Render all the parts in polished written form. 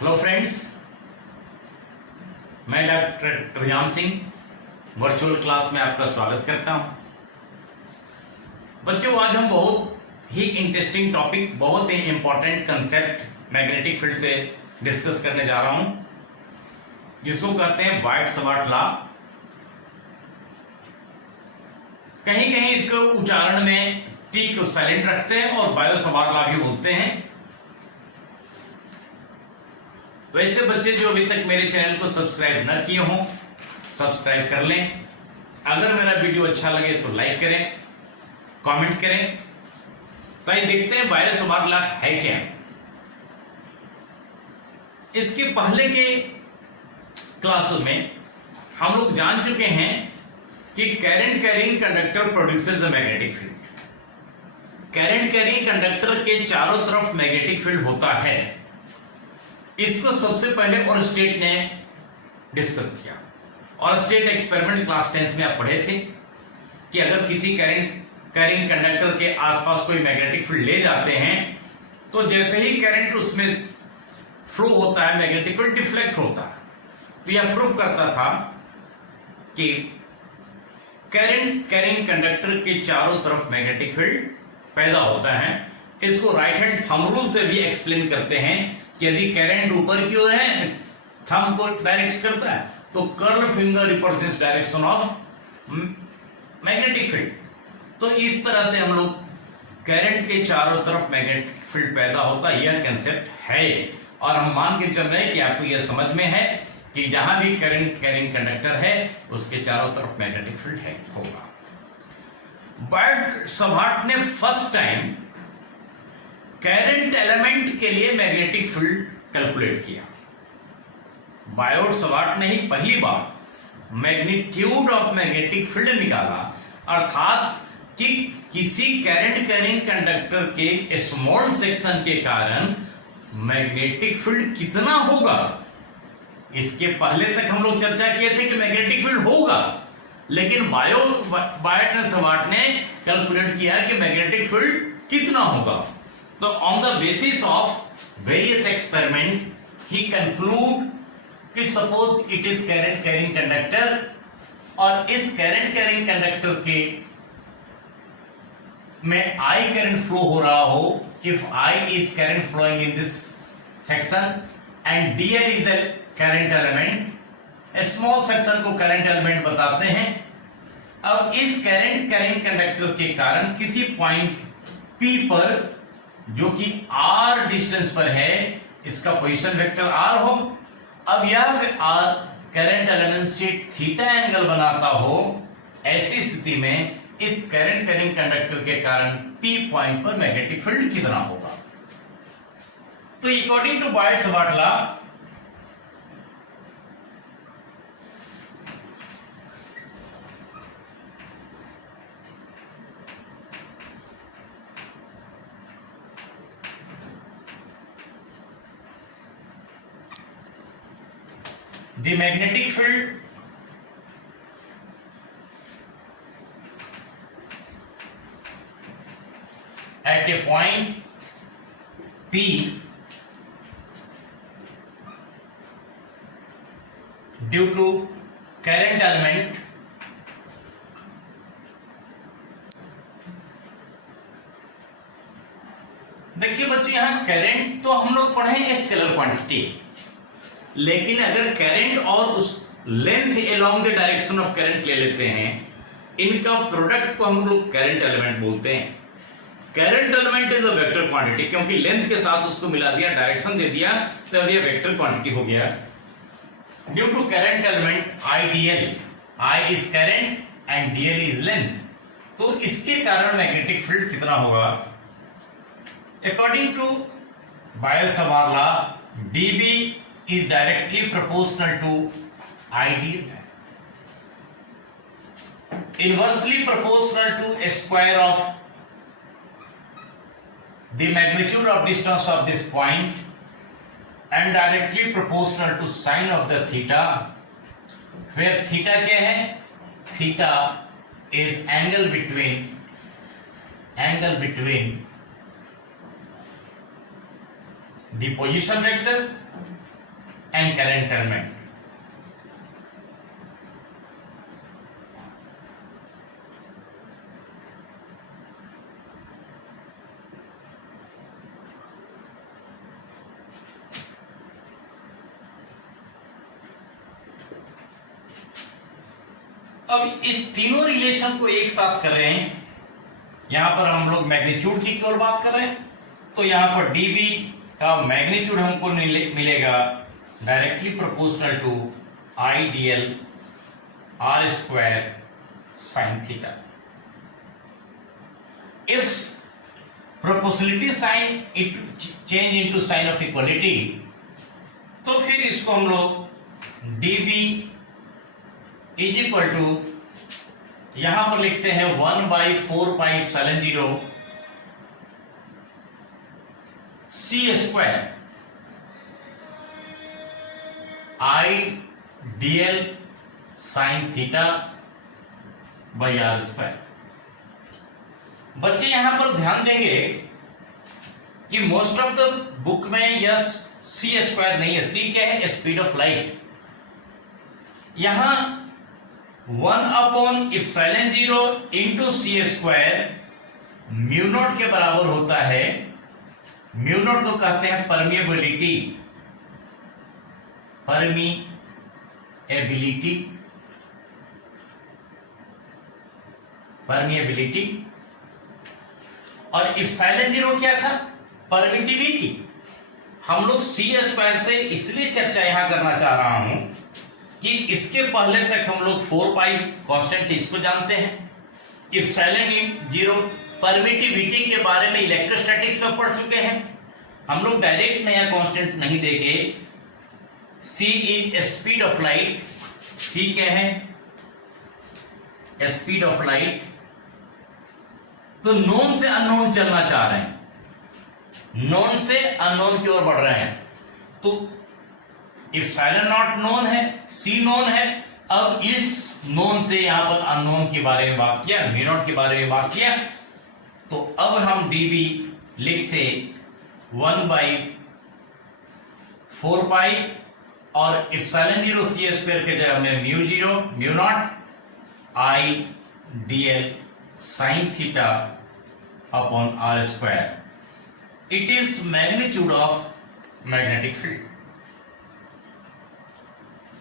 Hello friends, मैं doctor अभिराम Singh virtual class में आपका स्वागत करता हूं। बच्चों, आज हम बहुत ही इंटरेस्टिंग टॉपिक, बहुत ही इंपॉर्टेंट कंसेप्ट मैग्नेटिक फील्ड से डिस्कस करने जा रहा हूं, जिसको कहते हैं बायट-सवार्ट लॉ। कहीं कहीं इसको उच्चारण में टी को साइलेंट रखते हैं और बायो-सवार्ट लॉ भी बोलते हैं। वैसे बच्चे जो अभी तक मेरे चैनल को सब्सक्राइब न किए हों, सब्सक्राइब कर लें। अगर मेरा वीडियो अच्छा लगे तो लाइक करें, कमेंट करें। तो आइए देखते हैं बायो-सवार्ट लॉ है क्या। इसके पहले के क्लासों में हम लोग जान चुके हैं कि current carrying conductor produces a magnetic field. Current carrying conductor के चारों तरफ मैग्नेटिक फील्ड होता है। इसको सबसे पहले ऑरस्टेट ने डिस्कस किया। ऑरस्टेट एक्सपेरिमेंट क्लास 10th में आप पढ़े थे कि अगर किसी कैरिंग कंडक्टर के आसपास कोई मैग्नेटिक फील्ड ले जाते हैं तो जैसे ही करंट उसमें फ्लो होता है, मैग्नेटिक फील्ड डिफ्लेक्ट होता है। तो यह प्रूफ करता था कि कैरिंग कंडक्टर के चारों तरफ मैग्नेटिक फील्ड पैदा होता है। इसको राइट हैंड थंब रूल से भी एक्सप्लेन करते हैं कि यदि करंट ऊपर की ओर है, थंब को डायरेक्ट करता है, तो curl finger represents direction of magnetic field. तो इस तरह से हम लोग करंट के चारों तरफ मैग्नेटिक फील्ड पैदा होता है, यह कंसेप्ट है। और हम मान के चल रहे हैं कि आपको यह समझ में है कि जहां भी कैरिंग कंडक्टर है उसके चारों तरफ मैग्नेटिक फील्ड है होगा। बायट-सवार्ट ने फर्स्ट टाइम करंट एलिमेंट के लिए मैग्नेटिक फील्ड कैलकुलेट किया। बायट-सवार्ट ने ही पहली बार मैग्नीट्यूड ऑफ मैग्नेटिक फील्ड निकाला, अर्थात कि किसी करंट कैरिंग कंडक्टर के स्मॉल सेक्शन के कारण मैग्नेटिक फील्ड कितना होगा। इसके पहले तक हम लोग चर्चा किए थे कि मैग्नेटिक फील्ड होगा, लेकिन बायट-सवार्ट ने कैलकुलेट किया कि मैग्नेटिक फील्ड कितना होगा। तो on the basis of various experiment he conclude कि suppose it is current carrying conductor और इस current carrying conductor के में I current flow हो रहा हो, if I is current flowing in this section and dl is the current element, a small section को current element बताते हैं। अब इस current carrying conductor के कारण किसी पॉइंट P पर जो कि r डिस्टेंस पर है, इसका पोजीशन वेक्टर r हो। अब यह r करंट एलिमेंट से थीटा एंगल बनाता हो, ऐसी स्थिति में इस करंट कैरिंग कंडक्टर के कारण P पॉइंट पर मैग्नेटिक फील्ड कितना होगा। तो according to Biot Savart law, the magnetic field at a point P due to current element देखिए बच्चों, यहां करंट तो हम लोग पढ़े स्केलर क्वांटिटी, लेकिन अगर करंट और उस length along the direction of current ले लेते हैं, इनका प्रोडक्ट को हम लोग करंट एलिमेंट बोलते हैं। Current element is a vector quantity, क्योंकि लेंथ के साथ उसको मिला दिया, डायरेक्शन दे दिया, तो अब ये वेक्टर क्वांटिटी हो गया। Due to current element I DL, I is current and DL is length, तो इसके कारण मैग्नेटिक फील्ड कितना होगा। According to Biot Savart law, DB is directly proportional to IDL, inversely proportional to a square of the magnitude of distance of this point and directly proportional to sine of the theta, where theta क्या है, theta is angle between the position vector and current element. अब इस तीनों relation को एक साथ कर रहे हैं। यहां पर हम लोग मैग्नीट्यूड की केवल बात कर रहे हैं, तो यहां पर dB का मैग्नीट्यूड हमको मिलेगा directly proportional to IDL R square sine theta. If proportionality sign it change into sign of equality, तो फिर इसको हम लोग dB इज इक्वल टू यहां पर लिखते हैं 1/4πε0 C square IDL sine theta by R square. बच्चे यहां पर ध्यान देंगे कि मोस्ट ऑफ द बुक में यह C स्क्वायर नहीं है। C क्या है? Speed of light. यहां 1/ε0 into C square mu naught के बराबर होता है। म्यू नॉट को कहते हैं परमिएबिलिटी। परमिएबिलिटी और ε0 क्या था? परमिटिविटी। हम लोग C स्क्वायर से इसलिए चर्चा यहां करना चाह रहा हूं कि इसके पहले तक हम लोग 4π कांस्टेंट इसको जानते हैं। ε0 परमिटिविटी के बारे में इलेक्ट्रोस्टैटिक्स में पढ़ चुके हैं। हम लोग डायरेक्ट नया कांस्टेंट नहीं देके C is speed of light. C क्या है? Speed of light. तो नोन से अननोन चलना चाह रहे हैं, नोन से अननोन की ओर बढ़ रहे हैं। तो एप्सिलॉन नॉट नोन है, C नोन है। अब इस नोन से यहां पर अननोन के बारे में बात किया, म्यू नॉट के बारे में बात किया, तो अब हम dB लिखते 1/4π और ε0 C स्क्वायर के जगह में mu naught IDL sine theta upon R square. It is magnitude of magnetic field.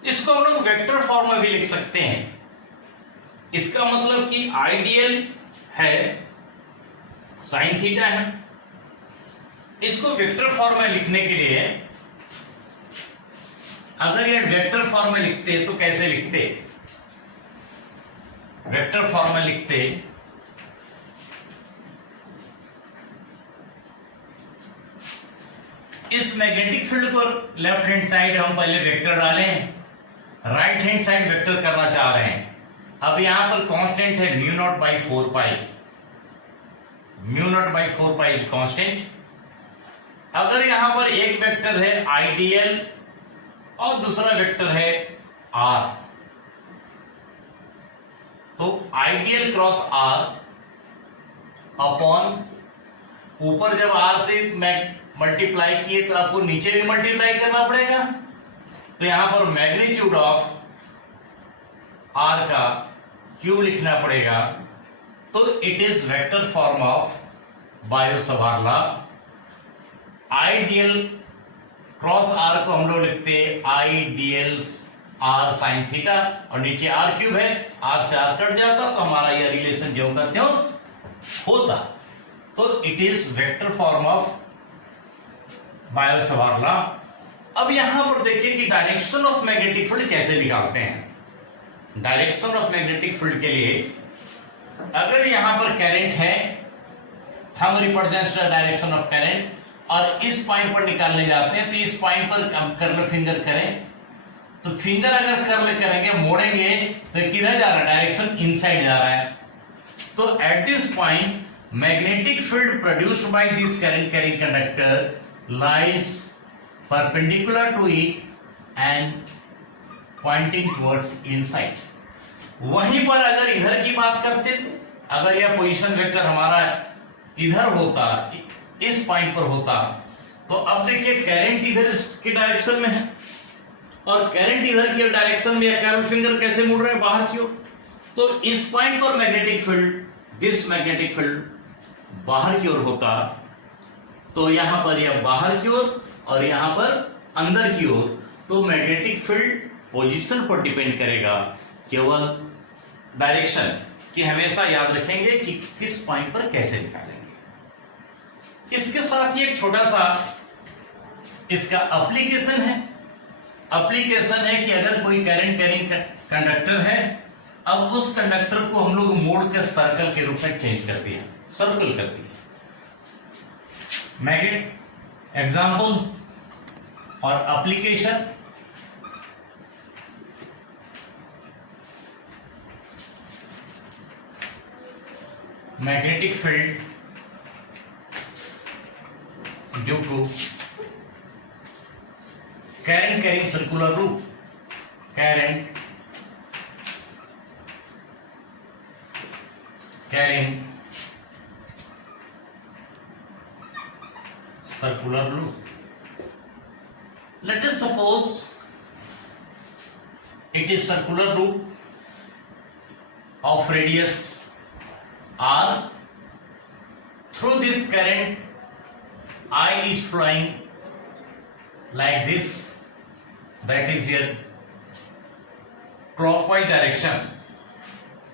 इसको हम लोग वेक्टर फॉर्म में भी लिख सकते हैं। इसका मतलब कि आइडियल है, साइन थीटा है। इसको वेक्टर फॉर्म में लिखने के लिए अगर ये वेक्टर फॉर्म में लिखते तो कैसे लिखते? वेक्टर फॉर्म में लिखते इस मैग्नेटिक फील्ड को लेफ्ट हैंड साइड हम पहले वेक्टर डालें, राइट हैंड साइड वेक्टर करना चाह रहे हैं। अब यहां पर कांस्टेंट है mu naught by 4π। Mu naught by 4π is constant. अगर यहां पर एक वेक्टर है आइडियल और दूसरा वेक्टर है R, तो आइडियल क्रॉस R अपॉन ऊपर जब R से मल्टीप्लाई किए तो आपको नीचे भी मल्टीप्लाई करना पड़ेगा। तो यहां पर मैग्नीट्यूड ऑफ R का क्यूब लिखना पड़ेगा। तो it is vector form of bio-Savart law. Ideal cross R को हम लोग लिखते आइडियल R साइन थीटा और नीचे R क्यूब है, R से R कट जाता तो हमारा यह रिलेशन ज्यों का त्यों होता। तो it is vector form of bio-Savart law. अब यहां पर देखिए कि डायरेक्शन ऑफ मैग्नेटिक फील्ड कैसे निकालते हैं। डायरेक्शन ऑफ मैग्नेटिक फील्ड के लिए अगर यहां पर करंट है, thumb represents the direction of current, और इस पॉइंट पर निकालने जाते हैं तो इस पॉइंट पर हम कर्ल फिंगर करें, तो फिंगर अगर कर्ल करेंगे, मोड़ेंगे तो किधर जा रहा है? डायरेक्शन इनसाइड जा रहा है। तो at this point magnetic field produced by this current carrying conductor lies perpendicular to it and pointing towards inside. वहीं पर अगर इधर की बात करते तो अगर यह पोजीशन वेक्टर हमारा इधर होता, इस पॉइंट पर होता, तो अब देखिए करंट इधर की डायरेक्शन में है, और करंट इधर की डायरेक्शन में, कर्व फिंगर कैसे मुड़ रहे हैं बाहर की ओर। तो इस पॉइंट पर magnetic field, this magnetic field बाहर की ओर होता, तो यहां पर यह बाहर की ओर और यहां पर अंदर की ओर। तो मैग्नेटिक फील्ड पोजीशन पर डिपेंड करेगा, केवल डायरेक्शन की हमेशा याद रखेंगे कि किस पॉइंट पर कैसे निकालेंगे। इसके साथ ही एक छोटा सा इसका एप्लीकेशन है। एप्लीकेशन है कि अगर कोई करंट कैरिंग कंडक्टर है, अब उस कंडक्टर को हम लोग मोड़ के सर्कल के रूप में चेंज कर दिया, सर्कल कर दिया। मैग्नेट एग्जाम्पल और application. Magnetic field due to current carrying circular loop, current carrying circular loop. Let us suppose it is circular loop of radius r. Through this current I is flowing like this, that is here clockwise direction.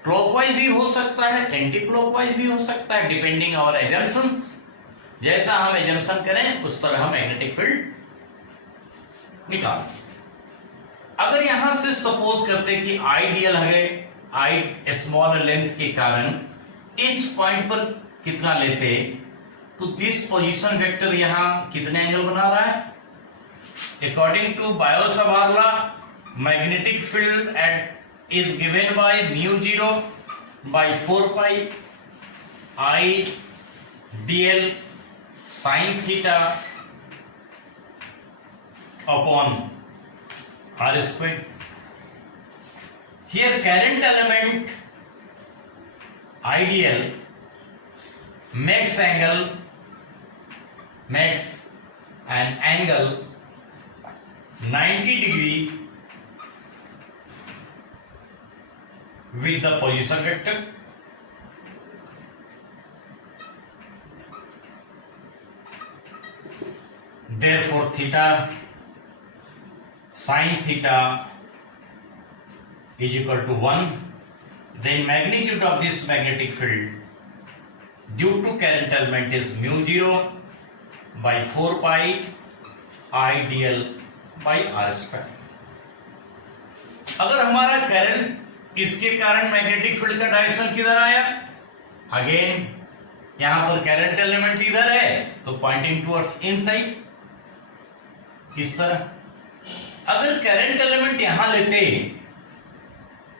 Clockwise भी हो सकता है, anti clockwise भी हो सकता है, depending our assumptions. जैसा हम एजम्पशन करें उस तरह हम मैग्नेटिक फील्ड निकाल। अगर यहां से सपोज करते कि आइडियल है, आई स्मॉल लेंथ के कारण इस पॉइंट पर कितना लेते, तो दिस पोजीशन वेक्टर यहां कितने एंगल बना रहा है? According to Biot Savart law, magnetic field at is given by mu 0 by 4 pi I dl sin theta upon r square. Here current element ideal makes an angle 90 degree with the position vector. Therefore theta sin theta is equal to 1. Then magnitude of this magnetic field due to current element is mu 0 by 4 pi I dl by r square. अगर हमारा current इसके कारण magnetic field का direction किधर आया, again यहां पर current element इधर है तो पॉइंटिंग टुवर्ड्स इनसाइड, इस तरह। अगर करंट एलिमेंट यहां लेते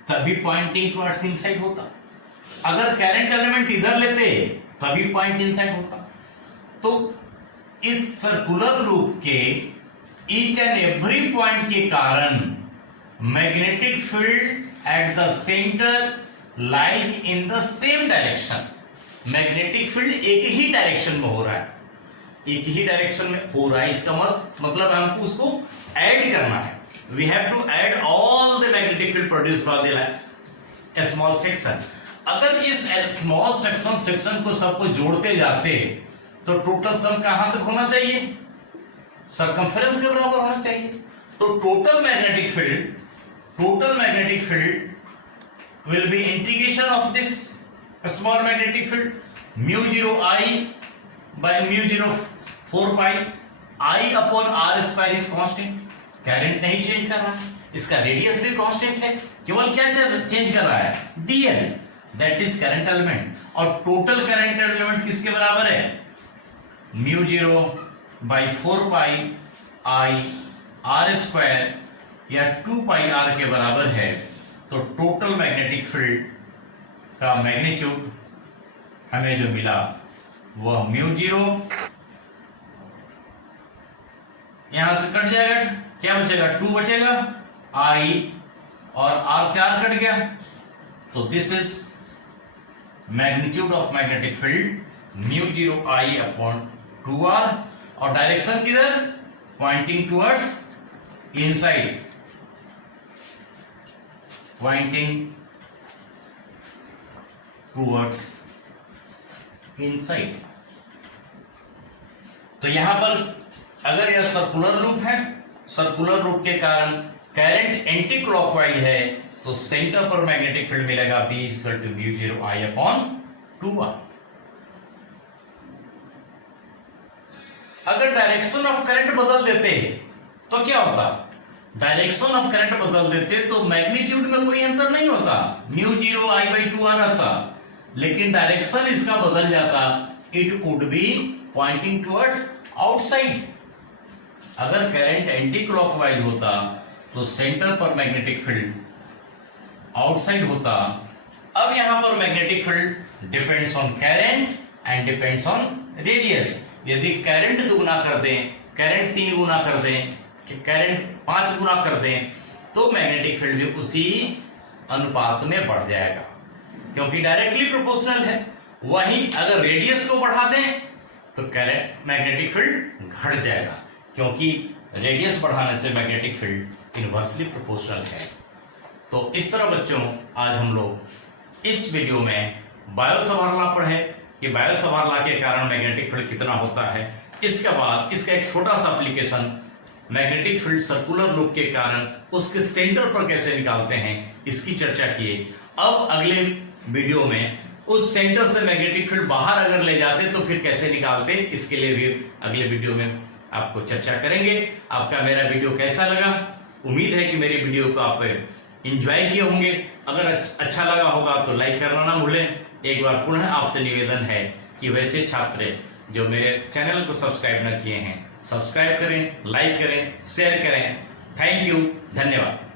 तभी पॉइंटिंग टुवर्ड्स इनसाइड होता, अगर करंट एलिमेंट इधर लेते तभी पॉइंट इनसाइड होता। तो इस सर्कुलर लूप के ईच एंड एवरी पॉइंट के कारण magnetic field at the center lies in the same direction. Magnetic field एक ही डायरेक्शन में हो रहा है, एक ही डायरेक्शन में हो रहा है। इसका मतलब हमको उसको ऐड करना है। We have to add all the magnetic field produced by the small section. अगर इस स्मॉल सेक्शन को सबको जोड़ते जाते तो टोटल सम कहां तक होना चाहिए? सरकमफेरेंस के बराबर होना चाहिए। तो total magnetic field will be integration of this small magnetic field mu 0 I by mu 0 4 pi I upon r square is constant. Current नहीं चेंज कर रहा है, इसका रेडियस भी कांस्टेंट है, केवल क्या चेंज कर रहा है? dl, that is current element. और टोटल करंट एलिमेंट किसके बराबर है? mu 0 by 4 pi I r square या 2 पाई r के बराबर है। तो टोटल मैग्नेटिक फील्ड का मैग्नीट्यूड हमें जो मिला वह mu 0, यहां से कट जाएगा, क्या बचेगा? 2 बचेगा, I और r से r कट गया। तो this is magnitude of magnetic field mu 0 I upon 2r। और डायरेक्शन किधर? Poynting towards inside. Pointing towards inside. तो यहां पर अगर यह सर्कुलर लूप है, सर्कुलर लूप के कारण करंट एंटी क्लॉकवाइज है, तो सेंटर पर मैग्नेटिक फील्ड मिलेगा B = μ0I/2r। अगर डायरेक्शन ऑफ करंट बदल देते हैं तो क्या होता? डायरेक्शन ऑफ करंट बदल देते तो मैग्नीट्यूड में कोई अंतर नहीं होता, μ0I/2r रहता, लेकिन डायरेक्शन इसका बदल जाता, it would be pointing towards outside. अगर करंट एंटी क्लॉकवाइज होता तो सेंटर पर मैग्नेटिक फील्ड आउटसाइड होता। अब यहां पर magnetic field depends on current and depends on radius. यदि करंट 2 गुना कर दें, करंट 3 गुना कर दें, करंट 5 गुना कर दें, तो मैग्नेटिक फील्ड भी उसी अनुपात में बढ़ जाएगा, क्योंकि डायरेक्टली प्रोपोर्शनल है। वहीं अगर रेडियस को बढ़ा दें तो करंट मैग्नेटिक फील्ड घट जाएगा, क्योंकि रेडियस बढ़ाने से मैग्नेटिक फील्ड इनवर्सली प्रोपोर्शनल है। तो इस तरह बच्चों आज हम लोग इस वीडियो में बायो-सावर्त लॉ पढ़े कि बायो-सावर्त लॉ के कारण मैग्नेटिक फील्ड कितना होता है। इसके बाद इसका एक छोटा सा application, magnetic field circular loop के कारण उसके सेंटर पर कैसे निकालते हैं, इसकी चर्चा किए। अब अगले वीडियो में उस सेंटर से मैग्नेटिक फील्ड बाहर अगर ले जाते तो फिर कैसे निकालते, इसके लिए भी अगले वीडियो में आपको चर्चा करेंगे। आपका मेरा वीडियो कैसा लगा? उम्मीद है कि मेरे वीडियो को आप एंजॉय किए होंगे। अगर अच्छा लगा होगा तो लाइक करना ना भूलें। एक बार पुनः आपसे निवेदन है कि वैसे छात्र जो मेरे चैनल को सब्सक्राइब न किए हैं, सब्सक्राइब करें, लाइक करें, शेयर करें। थैंक यू, धन्यवाद।